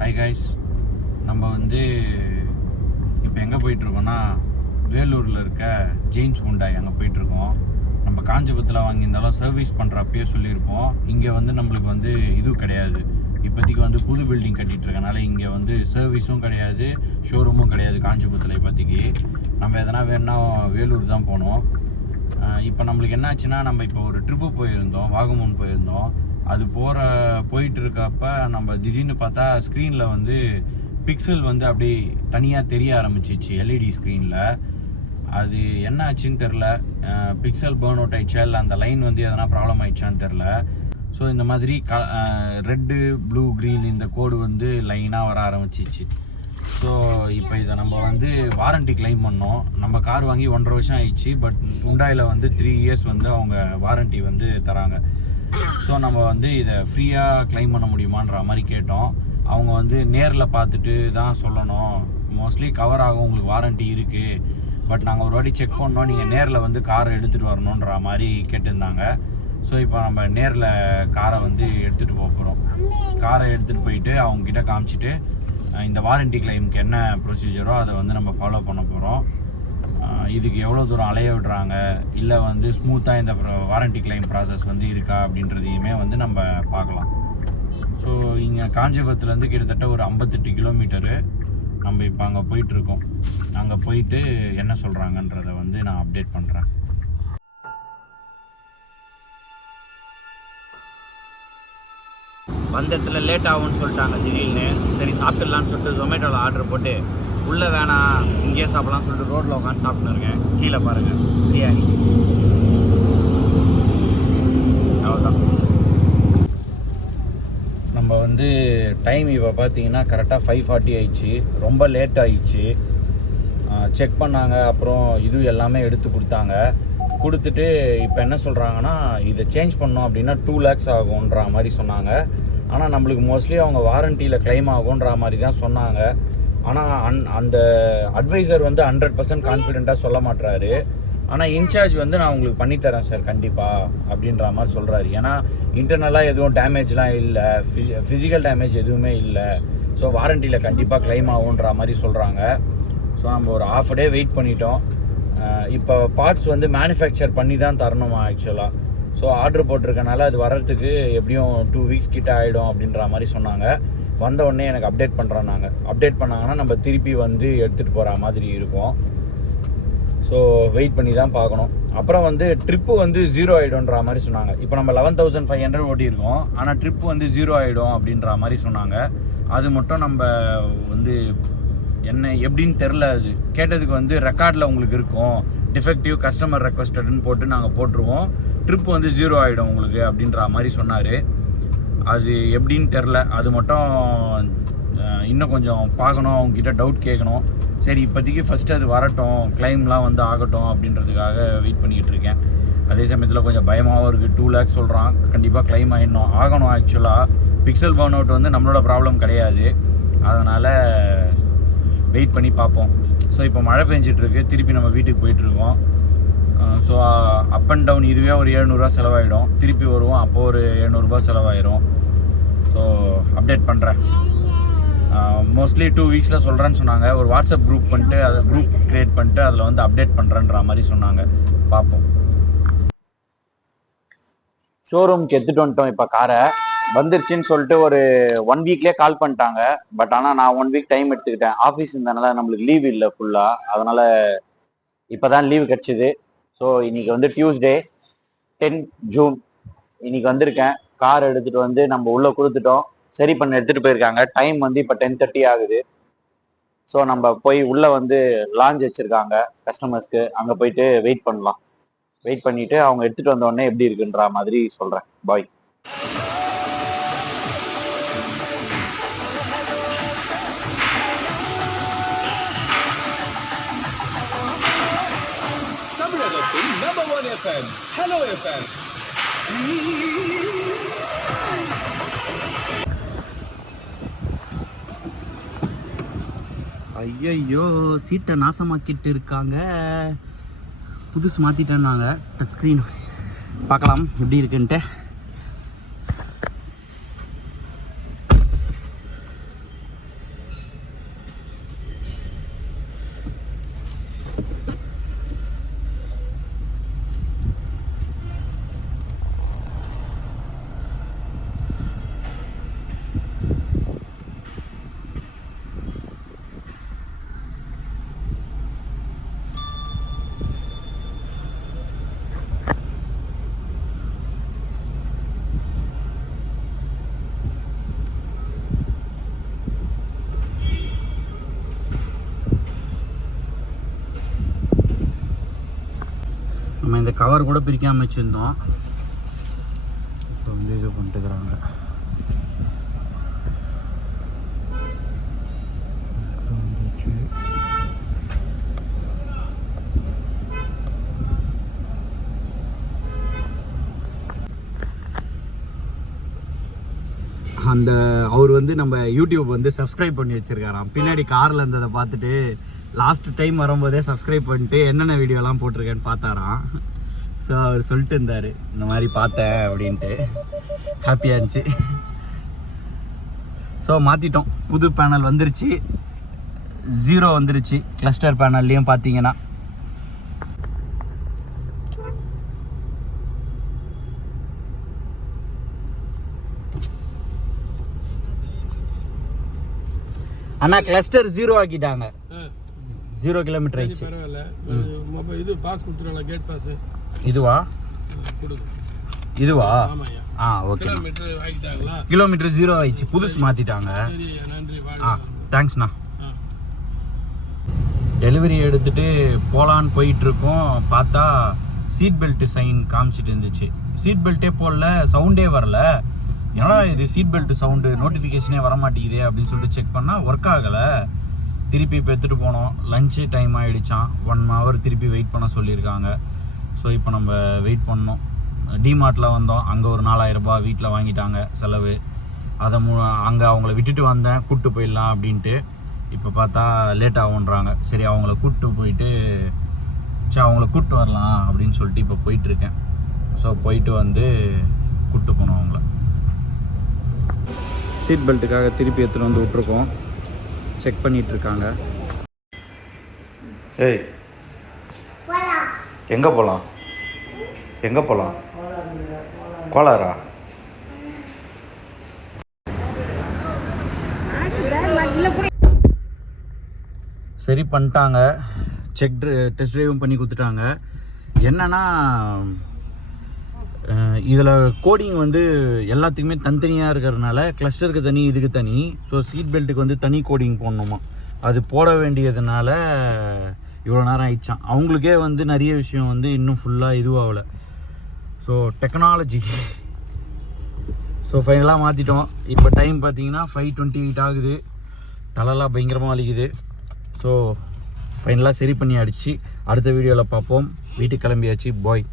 Hi guys, நம்ம வந்து இப்போ எங்கே போயிட்டுருக்கோன்னா வேலூரில் இருக்க ஜெயின்ஸ் ஹுண்டாய் அங்கே போயிட்டுருக்கோம். நம்ம காஞ்சிபுரத்தில் வாங்கியிருந்தாலும் சர்வீஸ் பண்ணுறப்பயே சொல்லியிருப்போம். இங்கே வந்து நம்மளுக்கு வந்து இது கிடையாது. இப்போதைக்கு வந்து புது பில்டிங் கட்டிகிட்டு இருக்கனால இங்கே வந்து சர்வீஸும் கிடையாது, ஷோரூமும் கிடையாது காஞ்சிபுரத்தில். இப்போதைக்கு நம்ம எதனா வேணுன்னா வேலூர் தான் போனோம். இப்போ நம்மளுக்கு என்ன ஆச்சுன்னா, நம்ம இப்போ ஒரு ட்ரிப்பு போயிருந்தோம், வாகமூன் போயிருந்தோம். அது போயிட்டு இருக்கப்ப நம்ம திடீர்னு பார்த்தா ஸ்க்ரீனில் வந்து பிக்சல் வந்து அப்படியே தனியாக தெரிய ஆரம்பிச்சிச்சு எல்இடி ஸ்க்ரீனில். அது என்ன ஆச்சுன்னு தெரில. பிக்சல் பேர்ன் அவுட் ஆயிடுச்சா இல்லை அந்த லைன் வந்து எதனா ப்ராப்ளம் ஆயிடுச்சான்னு தெரில. ஸோ இந்த மாதிரி ரெட்டு ப்ளூ க்ரீன் இந்த கோடு வந்து லைனாக வர ஆரம்பிச்சிச்சு. ஸோ இப்போ இதை நம்ம வந்து வாரண்ட்டி கிளைம் பண்ணோம். நம்ம கார் வாங்கி 1.5 வருஷம் ஆயிடுச்சு. பட் ஹுண்டாயில் வந்து 3 இயர்ஸ் வந்து அவங்க வாரண்ட்டி வந்து தராங்க. ஸோ நம்ம வந்து இதை ஃப்ரீயாக கிளைம் பண்ண முடியுமான்ற மாதிரி கேட்டோம். அவங்க வந்து நேரில் பார்த்துட்டு தான் சொல்லணும், மோஸ்ட்லி கவர் ஆகும், உங்களுக்கு வாரண்ட்டி இருக்குது, பட் நாங்கள் ஒரு வாட்டி செக் பண்ணோம், நீங்கள் நேரில் வந்து காரை எடுத்துகிட்டு வரணுன்ற மாதிரி கேட்டிருந்தாங்க. ஸோ இப்போ நம்ம நேரில் காரை வந்து எடுத்துகிட்டு போகிறோம். காரை எடுத்துகிட்டு போயிட்டு அவங்கக்கிட்ட காமிச்சிட்டு இந்த வாரண்ட்டி கிளைமுக்கு என்ன ப்ரொசீஜரோ அதை வந்து நம்ம ஃபாலோ பண்ண போகிறோம். இதுக்கு எவ்வளோ தூரம் அலைய விடுறாங்க, இல்லை வந்து ஸ்மூத்தாக இந்த வாரண்ட்டி கிளைம் ப்ராசஸ் வந்து இருக்கா அப்படின்றதையுமே வந்து நம்ம பார்க்கலாம். ஸோ இங்கே காஞ்சிபுரத்துலேருந்து கிட்டத்தட்ட ஒரு 58 கிலோமீட்டரு நம்ம இப்போ அங்கே போயிட்டுருக்கோம். அங்கே போயிட்டு என்ன சொல்கிறாங்கன்றதை வந்து நான் அப்டேட் பண்ணுறேன். வந்தத்தில் லேட் ஆகும்னு சொல்லிட்டாங்க திடீர்னு. சரி சாப்பிட்டுடலான்னு சொல்லிட்டு ஜொமேட்டோவில் ஆர்டர் போட்டு உள்ளே வேணாம் இங்கேயே சாப்பிட்லான்னு சொல்லிட்டு ரோட்டில் உட்காந்து சாப்பிட்னு இருக்கேன். கீழே பாருங்கள் பிரியாணி. அவ்வளோதான். நம்ம வந்து டைம் இப்போ பார்த்தீங்கன்னா கரெக்டாக 5:40 ஆயிடுச்சு. ரொம்ப லேட் ஆயிடுச்சு. செக் பண்ணாங்க, அப்புறம் இது எல்லாமே எடுத்து கொடுத்துட்டு இப்போ என்ன சொல்கிறாங்கன்னா, இதை சேஞ்ச் பண்ணோம் அப்படின்னா 2 lakhs ஆகுன்ற மாதிரி சொன்னாங்க. ஆனால் நம்மளுக்கு மோஸ்ட்லி அவங்க வாரண்ட்டியில் கிளைம் ஆகுன்ற மாதிரி தான் சொன்னாங்க. ஆனால் அந்த அட்வைசர் வந்து 100% கான்ஃபிடெண்ட்டாக சொல்ல மாட்டுறாரு. ஆனால் இன்சார்ஜ் வந்து நான் உங்களுக்கு பண்ணித்தரேன் சார் கண்டிப்பாக அப்படின்ற மாதிரி சொல்கிறாரு. ஏன்னா இன்டர்னலாக எதுவும் டேமேஜ்லாம் இல்லை, ஃபிசிக்கல் டேமேஜ் எதுவுமே இல்லை. ஸோ வாரண்ட்டியில் கண்டிப்பாக கிளைம் ஆகுன்ற மாதிரி சொல்கிறாங்க. ஸோ நம்ம ஒரு ½ டே வெயிட் பண்ணிட்டோம். இப்போ பார்ட்ஸ் வந்து மேனுஃபேக்சர் பண்ணி தான் தரணுமா ஆக்சுவலாக. ஸோ ஆர்டர் போட்டிருக்கனால அது வர்றதுக்கு எப்படியும் 2 வீக்ஸ் கிட்ட ஆகிடும் அப்படின்ற மாதிரி சொன்னாங்க. வந்த உடனே எனக்கு அப்டேட் பண்ணுறோம். அப்டேட் பண்ணாங்கன்னா நம்ம திருப்பி வந்து எடுத்துகிட்டு போகிற மாதிரி இருக்கும். ஸோ வெயிட் பண்ணி தான் பார்க்கணும். அப்புறம் வந்து ட்ரிப்பு வந்து 0 ஆகிடும்ன்ற மாதிரி சொன்னாங்க. இப்போ நம்ம 11,500 ஓட்டியிருக்கோம், ஆனால் ட்ரிப்பு வந்து 0 ஆகிடும் அப்படின்ற மாதிரி சொன்னாங்க. அது மட்டும் நம்ம வந்து என்ன எப்படின்னு தெரில. அது கேட்டதுக்கு வந்து ரெக்கார்டில் உங்களுக்கு இருக்கும், டிஃபெக்டிவ் கஸ்டமர் ரெக்வஸ்டட்னு போட்டு நாங்கள் போட்டுருவோம், ட்ரிப் வந்து 0 ஆகிடும் உங்களுக்கு அப்படின்ற மாதிரி சொன்னார். அது எப்படின்னு தெரில. அது மட்டும் இன்னும் கொஞ்சம் பார்க்கணும், அவங்கக்கிட்ட டவுட் கேட்கணும். சரி இப்போதைக்கு ஃபஸ்ட்டு அது வரட்டும், கிளைம்லாம் வந்து ஆகட்டும் அப்படின்றதுக்காக வெயிட் பண்ணிக்கிட்டு இருக்கேன். அதே சமயத்தில் கொஞ்சம் பயமாகவும் இருக்குது. 2 lakhs சொல்கிறான், கண்டிப்பாக கிளைம் ஆகணும். ஆக்சுவலாக பிக்சல் பர்ன் அவுட் வந்து நம்மளோட ப்ராப்ளம் கிடையாது, அதனால் வெயிட் பண்ணி பார்ப்போம். ஸோ இப்போ மழை பெஞ்சிட்ருக்கு, திருப்பி நம்ம வீட்டுக்கு போயிட்டுருக்கோம். ஸோ அப் அண்ட் டவுன் இதுவே ஒரு 700 ரூபா செலவாயிடும். திருப்பி வருவோம், அப்போது ஒரு 700 ரூபா செலவாயிடும். ஸோ அப்டேட் பண்ணுறேன். மோஸ்ட்லி 2 வீக்ஸில் சொல்கிறேன்னு சொன்னாங்க. ஒரு வாட்ஸ்அப் குரூப் க்ரியேட் பண்ணிட்டு அதில் வந்து அப்டேட் பண்ணுறேன்ற மாதிரி சொன்னாங்க. பார்ப்போம். ஷோரூம்க்கு எடுத்துகிட்டு வந்துட்டோம். இப்போ காரை வந்துருச்சுன்னு சொல்லிட்டு ஒரு 1 வீக்லேயே கால் பண்ணிட்டாங்க. பட் ஆனால் நான் 1 வீக் டைம் எடுத்துக்கிட்டேன். ஆஃபீஸ் இருந்தனால நம்மளுக்கு லீவ் இல்லை ஃபுல்லாக, அதனால் இப்போ தான் லீவு கிடச்சிது. ஸோ இன்றைக்கி வந்து டியூஸ்டே 10 ஜூன். இன்றைக்கி வந்திருக்கேன். கார் எடுத்துகிட்டு வந்து நம்ம உள்ளே கொடுத்துட்டோம், சரி பண்ண எடுத்துகிட்டு போயிருக்காங்க. டைம் வந்து இப்போ 10:30 ஆகுது. ஸோ நம்ம போய் உள்ளே வந்து லான்ச் வச்சுருக்காங்க கஸ்டமர்ஸ்க்கு, அங்கே போயிட்டு வெயிட் பண்ணலாம். வெயிட் பண்ணிவிட்டு அவங்க எடுத்துகிட்டு வந்த உடனே எப்படி இருக்குன்ற மாதிரி சொல்கிறேன். பாய். Hello FM. ஐயோ, சீட்டை நாசமாக்கிட்டு இருக்காங்க. புதுசு மாற்றிட்டேன்னாங்க. டச் ஸ்க்ரீன் பார்க்கலாம் எப்படி இருக்குன்ட்டு. இந்த கவர் கூட பிரிக்காமல் வச்சுருந்தோம். இப்போ வந்து இது பண்ணிட்டுக்கிறாங்க. அந்த அவர் வந்து நம்ம யூடியூப் வந்து சப்ஸ்கிரைப் பண்ணி வச்சுருக்காராம். பின்னாடி காரில் இருந்ததை பார்த்துட்டு லாஸ்ட் டைம் வரும்போதே சப்ஸ்கிரைப் பண்ணிட்டு என்னென்ன வீடியோலாம் போட்டிருக்கேன்னு பார்த்தாராம். ஸோ அவர் சொல்லிட்டு இருந்தார் இந்த மாதிரி பார்த்தேன் அப்படின்ட்டு. ஹாப்பியாக இருந்துச்சு. ஸோ மாற்றிட்டோம். புது பேனல் வந்துருச்சு. 0 வந்துருச்சு. கிளஸ்டர் பேனல்லையும் பார்த்தீங்கன்னா அண்ணா கிளஸ்டர் 0 ஆக்கிட்டாங்க. 0 கிலோமீட்டர் ஆயிடுச்சு. இது பாஸ் கொடுத்துருவாங்க, கேட் பாஸ். இதுவா இதுவா? ஓகே. கிலோமீட்டர் 0 ஆயிடுச்சு. புதுசு மாத்திட்டாங்க. தேங்க்ஸ்ண்ணா. டெலிவரி எடுத்துட்டு போகலான்னு போயிட்டு இருக்கோம். பார்த்தா சீட் பெல்ட் சைன் காமிச்சிட்டு இருந்துச்சு. சீட் பெல்ட்டே போடல, சவுண்டே வரல. ஏன்னா இது சீட் பெல்ட் சவுண்டு நோட்டிஃபிகேஷனே வரமாட்டேங்குது அப்படின்னு சொல்லிட்டு செக் பண்ணால் ஒர்க் ஆகலை. திருப்பி இப்போ எடுத்துகிட்டு போனோம். லஞ்சு டைம் ஆகிடுச்சான். 1 hour திருப்பி வெயிட் பண்ண சொல்லியிருக்காங்க. ஸோ இப்போ நம்ம வெயிட் பண்ணோம். டிமார்ட்டில் வந்தோம். அங்கே ஒரு 4000 ரூபாய் வீட்டில் வாங்கிட்டாங்க செலவு. அதை அங்கே அவங்கள விட்டுட்டு வந்தேன், கூப்பிட்டு போயிடலாம் அப்படின்ட்டு. இப்போ பார்த்தா லேட் ஆகுன்றாங்க. சரி அவங்கள கூப்பிட்டு போயிட்டு அவங்கள கூப்பிட்டு வரலாம் அப்படின்னு சொல்லிட்டு இப்போ போயிட்டுருக்கேன். ஸோ போயிட்டு வந்து கூப்பிட்டு போனோம் அவங்கள. சீட் பெல்ட்டுக்காக திருப்பி எடுத்துகிட்டு வந்து விட்ருக்கோம். செக் பண்ணிகிட்டு இருக்காங்க. ஏய் எங்கே போகலாம்? எங்கே போகலாம்? கோலாரா? சரி பண்ணிட்டாங்க. டெஸ்ட் ட்ரைவும் பண்ணி கொடுத்துட்டாங்க. என்னன்னா இதில் கோடிங் வந்து எல்லாத்துக்குமே தனித்தனியாக இருக்கிறதுனால கிளஸ்டருக்கு தனி, இதுக்கு தனி. ஸோ சீட் பெல்ட்டுக்கு வந்து தனி கோடிங் போடணுமா. அது போட வேண்டியதுனால இவ்வளோ நேரம் ஆயிடுச்சான். அவங்களுக்கே வந்து நிறைய விஷயம் வந்து இன்னும் ஃபுல்லாக இதுவாகலை. So technology. ஸோ ஃபைனலாக மாற்றிட்டோம். இப்போ டைம் பார்த்தீங்கன்னா 5:28 ஆகுது. தலைலாம் பயங்கரமாக வலிக்குது. ஸோ ஃபைனலாக சரி பண்ணி அடிச்சு அடுத்த வீடியோவில் பார்ப்போம். வீட்டுக்கு கிளம்பியாச்சு. பாய்.